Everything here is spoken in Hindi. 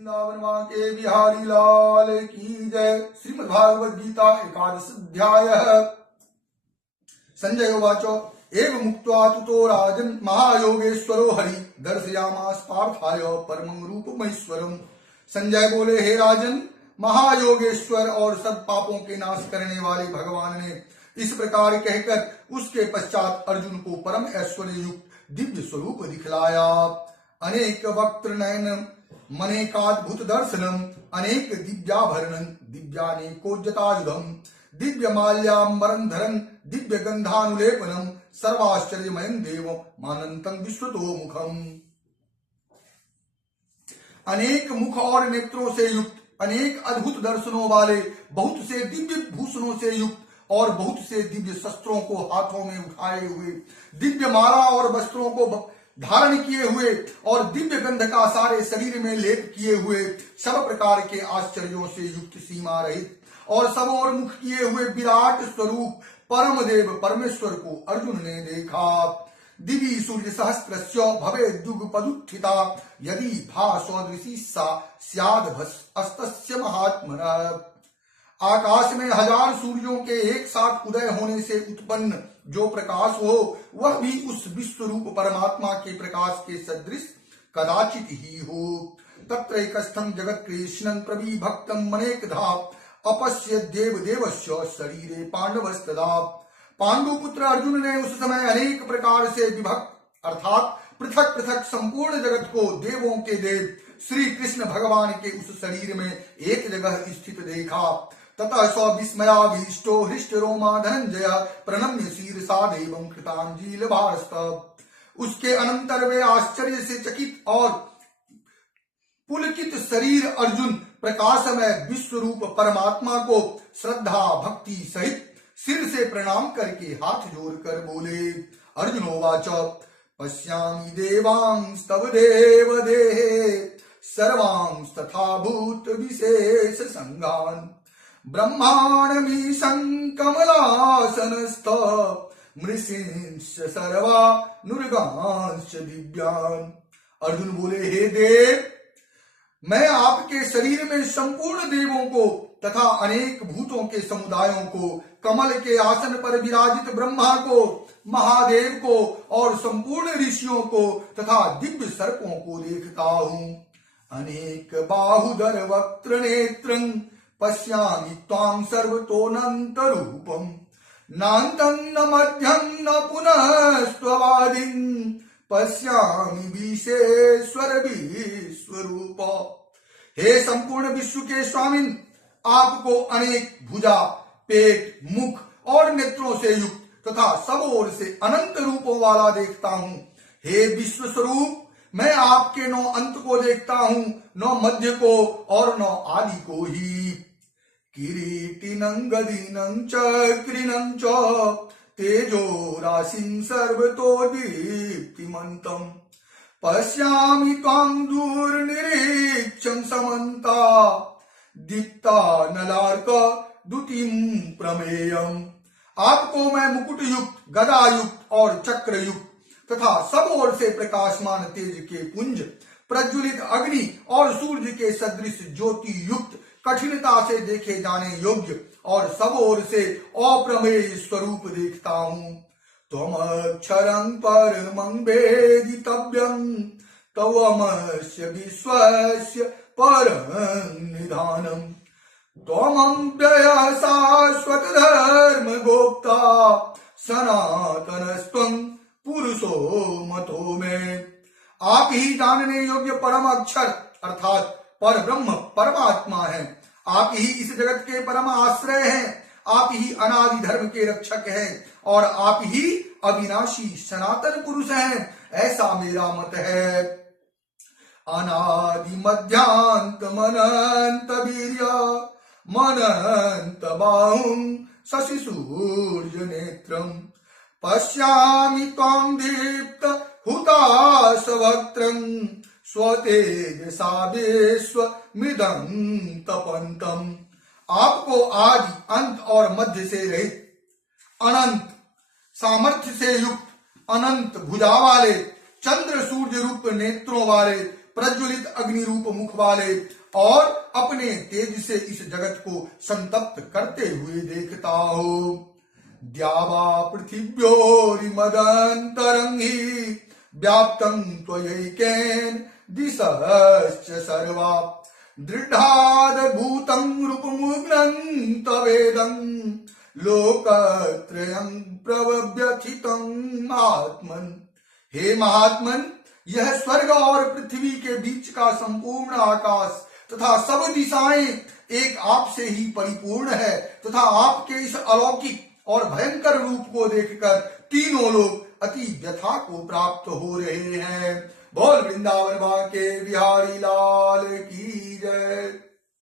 वृंदावन के बिहारी लाल की जय। श्रीमद्भागवत गीता एकादश अध्याय। संजय उवाच एवं मुक्त्वा तुतो राजन् महायोगेश्वरो हरि दर्शयामास पार्थाय परमं रूपमैश्वरम्। संजय बोले, हे राजन, महायोगेश्वर और सब पापों के नाश करने वाले भगवान ने इस प्रकार कहकर उसके पश्चात अर्जुन को परम ऐश्वर्य युक्त दिव्य स्वरूप दिखलाया। अनेक वक्त्र नयन मनेकाद्भुत दर्शनम अनेक दिव्याभरणं दिव्यानेकोज्जतायुधम दिव्य माल्याम्बरंधरं दिव्य गंधानुलेपनम सर्वाश्चर्यमयं देव मानंतं विश्वतो मुखम। अनेक मुख और नेत्रों से युक्त, अनेक अद्भुत दर्शनों वाले, बहुत से दिव्य भूषणों से युक्त और बहुत से दिव्य शस्त्रों को हाथों में उठाए हुए, दिव्य माला और वस्त्रों को धारण किए हुए और दिव्य गंध का सारे शरीर में लेप किए हुए, सब प्रकार के आश्चर्यों से युक्त, सीमा रहित और सब और मुख किए हुए विराट स्वरूप परम देव परमेश्वर को अर्जुन ने देखा। दिवि सूर्य सहस्त्रस्य भवेद्युगपदुत्थिता यदि भास्वदृशी सा स्याद् अस्तस्य महात्मनः। आकाश में हजार सूर्यों के एक साथ उदय होने से उत्पन्न जो प्रकाश हो, वह भी उस विश्व रूप परमात्मा के प्रकाश के सदृश कदाचित ही हो। तत्रैकस्थं जगत् कृष्णं प्रविभक्तं मनेकधा अपश्य देव देवस्य शरीरे पांडवस्तदा। पांडु पुत्र अर्जुन ने उस समय अनेक प्रकार से विभक्त अर्थात पृथक पृथक संपूर्ण जगत को देवों के देव श्री कृष्ण भगवान के उस शरीर में एक जगह स्थित देखा। ततः स्वविस्मयाभीष्टो हृष्ट रोमा धनंजय प्रणम्य शीर्षा देवं कृतांजलि भारत। उसके अनंतर वे आश्चर्य से चकित और पुलकित शरीर अर्जुन प्रकाशमय विश्व रूप परमात्मा को श्रद्धा भक्ति सहित सिर से प्रणाम करके हाथ जोड़कर बोले। अर्जुनोवाच पश्यामि देवांस्तव देव देहे सर्वांस तथा भूत विशेष संगान ब्रह्मांडमीशं कमलासनस्थ मृषींश्च सर्वा नुर्गांश्च दिव्यान्। अर्जुन बोले, हे देव, मैं आपके शरीर में संपूर्ण देवों को तथा अनेक भूतों के समुदायों को, कमल के आसन पर विराजित ब्रह्मा को, महादेव को और संपूर्ण ऋषियों को तथा दिव्य सर्पों को देखता हूँ। अनेक बाहुधर वक्त्र नेत्रं पश्यामि त्वां सर्वतोऽनंत रूपम् नान्तं न मध्यं न पुनस्त्ववादिं पश्यामि विशेश्वर विश्वरूप। हे संपूर्ण विश्व के स्वामिन्, आपको अनेक भुजा, पेट, मुख और नेत्रों से युक्त तथा सब ओर से अनंत रूपों वाला देखता हूँ। हे विश्व स्वरूप, मैं आपके नौ अंत को देखता हूँ, नौ मध्य को और नौ आदि को ही। किरीटिनं गदिनं चक्रिनं च तेजो राशिं सर्वतो दीप्तिमन्तं पश्यामि त्वां दूरनिरीक्षं समन्ता दीप्तानलार्क द्युतिं प्रमेयम्। आपको मैं मुकुट युक्त, गदा युक्त और चक्र युक्त तथा सब ओर से प्रकाशमान तेज के पुंज, प्रज्वलित अग्नि और सूर्य के सदृश ज्योति युक्त, कठिनता से देखे जाने योग्य और सब ओर से अप्रमेय स्वरूप देखता हूँ। त्वमक्षरं परमं वेदितव्यं त्वमस्य विश्वस्य परं निधानम् त्वमव्ययः शाश्वत धर्म गोप्ता सनातनस्त्वं पुरुषो मतो मे। आप ही जानने योग्य परम अक्षर अर्थात पर ब्रह्म परमात्मा है। आप ही इस जगत के परम आश्रय हैं। आप ही अनादि धर्म के रक्षक हैं और आप ही अविनाशी सनातन पुरुष हैं, ऐसा मेरा मत है। अनादि मध्यांत मनंत वीर्य मनंत बाहुं शशि सूर्य नेत्रम पश्यामि त्वां दीप्त हुताश वक्त्रं स्वतेजसा विश्वमिदं तपन्तम्। आपको आदि अंत और मध्य से रहित, अनंत सामर्थ्य से युक्त, अनंत भुजा वाले, चंद्र सूर्य रूप नेत्रों वाले, प्रज्वलित अग्नि रूप मुख वाले और अपने तेज से इस जगत को संतप्त करते हुए देखता हो। द्यावा पृथिव्योरिमदन्तरंहि व्याप्तं त्वयैकेन दिशश्च सर्वा दृढादभूतं रूपमुग्नं तवेदं लोकत्रयं प्रव्यथितं महात्मन। हे महात्मन, यह स्वर्ग और पृथ्वी के बीच का संपूर्ण आकाश तथा सब दिशाएं एक आप से ही परिपूर्ण है तथा आपके इस अलौकिक और भयंकर रूप को देखकर तीनों लोग अति व्यथा को प्राप्त हो रहे हैं। बोल वृंदावन के बिहारी लाल की जय।